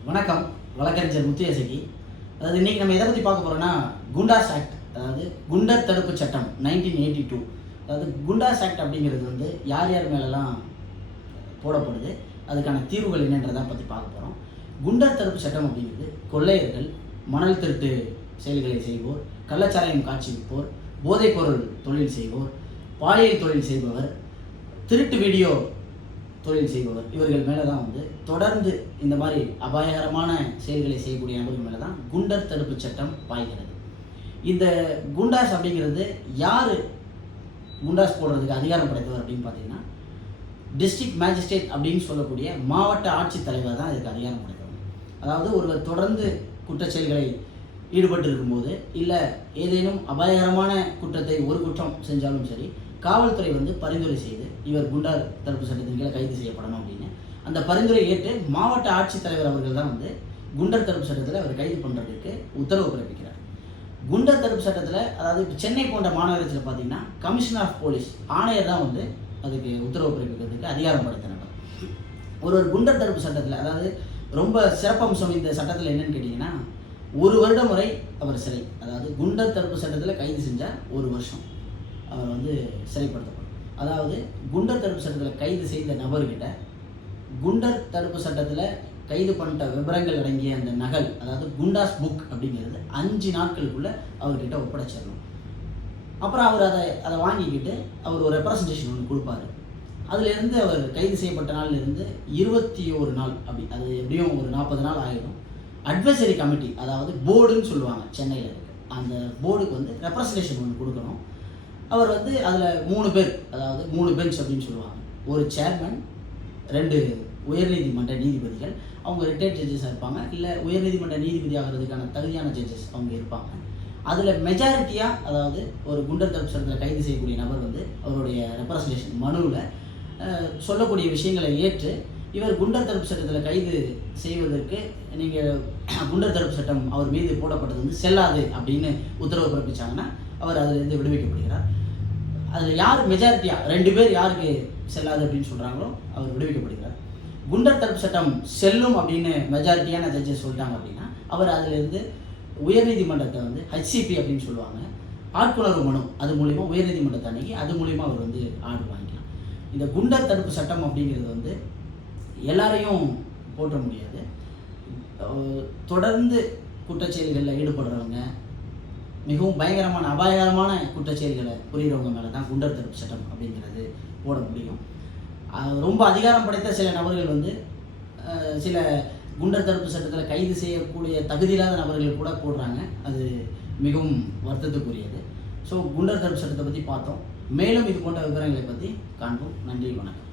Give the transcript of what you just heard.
வணக்கம் வழக்கறிஞர் முத்தியசகி. அதாவது இன்னைக்கு நம்ம எதை பற்றி பார்க்க போகிறோம்னா குண்டாஸ் ஆக்ட் அதாவது குண்டர் தடுப்பு சட்டம் நைன்டீன் எயிட்டி டூ அதாவது குண்டாஸ் ஆக்ட் அப்படிங்கிறது வந்து யார் யார் மேலெல்லாம் போடப்படுது அதுக்கான தீர்வுகள் என்னன்றதை பற்றி பார்க்க போகிறோம் குண்டர் தடுப்பு சட்டம் அப்படிங்கிறது கொள்ளையர்கள் மணல் திருட்டு செயல்களை செய்வோர் கள்ளச்சாராயம் காட்சி விற்போர் போதைப்பொருள் தொழில் செய்வோர் பாலியல் தொழில் செய்பவர் திருட்டு வீடியோ தொழில் செய்பவர். இவர்கள் மேலே தான் வந்து தொடர்ந்து இந்த மாதிரி அபாயகரமான செயல்களை செய்யக்கூடிய நபர்கள் மேலே தான் குண்டர் தடுப்பு சட்டம் பாய்கிறது. இந்த குண்டாஸ் அப்படிங்கிறது யார் குண்டாஸ் போடுறதுக்கு அதிகாரம் படைத்தவர் அப்படின்னு பார்த்தீங்கன்னா டிஸ்ட்ரிக்ட் மேஜிஸ்ட்ரேட் அப்படின்னு சொல்லக்கூடிய மாவட்ட ஆட்சித்தலைவர் தான் இதுக்கு அதிகாரம் படைத்தவர். அதாவது ஒருவர் தொடர்ந்து குற்றச்செயல்களை ஈடுபட்டு இருக்கும்போது இல்லை ஏதேனும் அபாயகரமான குற்றத்தை ஒரு குற்றம் செஞ்சாலும் சரி காவல்துறை வந்து பரிந்துரை செய்து இவர் குண்டார் தடுப்பு சட்டத்தின் கீழே கைது செய்யப்படணும் அப்படின்னு. அந்த பரிந்துரை ஏற்று மாவட்ட ஆட்சித்தலைவர் அவர்கள் தான் வந்து குண்டர் தடுப்பு சட்டத்தில் அவர் கைது பண்ணுறதுக்கு உத்தரவு பிறப்பிக்கிறார். குண்டர் தடுப்பு சட்டத்தில் அதாவது இப்போ சென்னை போன்ற மாநகராட்சியில் பார்த்தீங்கன்னா கமிஷனர் ஆஃப் போலீஸ் ஆணையர் தான் வந்து அதுக்கு உத்தரவு பிறப்பிக்கிறதுக்கு அதிகாரம் படுத்தினார். ஒரு ஒரு குண்டர் தடுப்பு சட்டத்தில் அதாவது ரொம்ப சிறப்பம்சம் இந்த சட்டத்தில் என்னன்னு கேட்டிங்கன்னா ஒரு வருடம் முறை அவர் சிறை. அதாவது குண்டர் தடுப்பு சட்டத்தில் கைது செஞ்சால் ஒரு வருஷம். அவர் வந்து சிறைப்படுத்தப்படும் அதாவது குண்டர் தடுப்பு சட்டத்தில் கைது செய்த நபர்கிட்ட குண்டர் தடுப்பு சட்டத்தில் கைது பண்ணிட்ட விவரங்கள் அடங்கிய அந்த நகல் அதாவது குண்டாஸ் புக் அப்படிங்கிறது அஞ்சு நாட்களுக்குள்ளே அவர்கிட்ட ஒப்படைச்சிடணும். அப்புறம் அவர் அதை அதை வாங்கிக்கிட்டு அவர் ஒரு ரெப்ரசன்டேஷன் ஒன்று கொடுப்பாரு. அதுலேருந்து அவர் கைது செய்யப்பட்ட நாள்லேருந்து இருபத்தி ஒரு நாள் அப்படி அது எப்படியும் ஒரு நாற்பது நாள் ஆகிடும் அட்வைசரி கமிட்டி அதாவது போர்டுன்னு சொல்லுவாங்க சென்னையில் இருக்குது அந்த போர்டுக்கு வந்து ரெப்ரசன்டேஷன் ஒன்று கொடுக்கணும். அவர் வந்து அதில் மூணு பேர் அதாவது மூணு பெஞ்ச் அப்படின்னு சொல்லுவாங்க. ஒரு சேர்மன் ரெண்டு உயர்நீதிமன்ற நீதிபதிகள். அவங்க ரிட்டையர்ட் ஜட்ஜஸாக இருப்பாங்க. இல்லை உயர்நீதிமன்ற நீதிபதி ஆகிறதுக்கான தகுதியான ஜட்ஜஸ் அவங்க இருப்பாங்க. அதில் மெஜாரிட்டியாக அதாவது ஒரு குண்டர் தடுப்பு சட்டத்தில் கைது செய்யக்கூடிய நபர் வந்து அவருடைய ரெப்ரசன்டேஷன் மனுவில் சொல்லக்கூடிய விஷயங்களை ஏற்று இவர் குண்டர் தடுப்பு சட்டத்தில் கைது செய்வதற்கு நீங்கள் குண்டர் தடுப்பு சட்டம் அவர் மீது போடப்பட்டது வந்து செல்லாது அப்படின்னு உத்தரவு பிறப்பிச்சாங்கன்னா அவர் அதிலிருந்து விடுவிக்கப்படுகிறார். அதில் யார் மெஜாரிட்டியாக ரெண்டு பேர் யாருக்கு செல்லாது அப்படின்னு சொல்கிறாங்களோ அவர் விடுவிக்கப்படுகிறார். குண்டர் தடுப்பு சட்டம் செல்லும் அப்படின்னு மெஜாரிட்டியான ஜட்ஜஸ் சொல்லிட்டாங்க அப்படின்னா அவர் அதிலிருந்து உயர்நீதிமன்றத்தை வந்து ஹச்சிபி அப்படின்னு சொல்லுவாங்க. ஆட்குணர்வு மனு அது மூலிமா உயர்நீதிமன்றத்தை அணுகி அது மூலிமா அவர் வந்து ஆர்டர் வாங்கிக்கலாம். இந்த குண்டர் தடுப்பு சட்டம் அப்படிங்கிறது வந்து எல்லாரையும் போற்ற முடியாது. தொடர்ந்து குற்றச்செயல்களில் ஈடுபடுறவங்க மிகவும் பயங்கரமான அபாயகரமான குற்றச்செயல்களை புரிகிறவங்க மேலே தான் குண்டர் தடுப்பு சட்டம் அப்படிங்கிறது போட முடியும். ரொம்ப அதிகாரம் படைத்த சில நபர்கள் வந்து சில குண்டர் தடுப்பு சட்டத்தில் கைது செய்யக்கூடிய தகுதியில்லாத நபர்கள் கூட போடுறாங்க. அது மிகவும் வருத்தத்துக்குரியது. ஸோ குண்டர் தடுப்பு சட்டத்தை பற்றி பார்த்தோம். மேலும் இது போன்ற விவரங்களை பற்றி காண்போம். நன்றி வணக்கம்.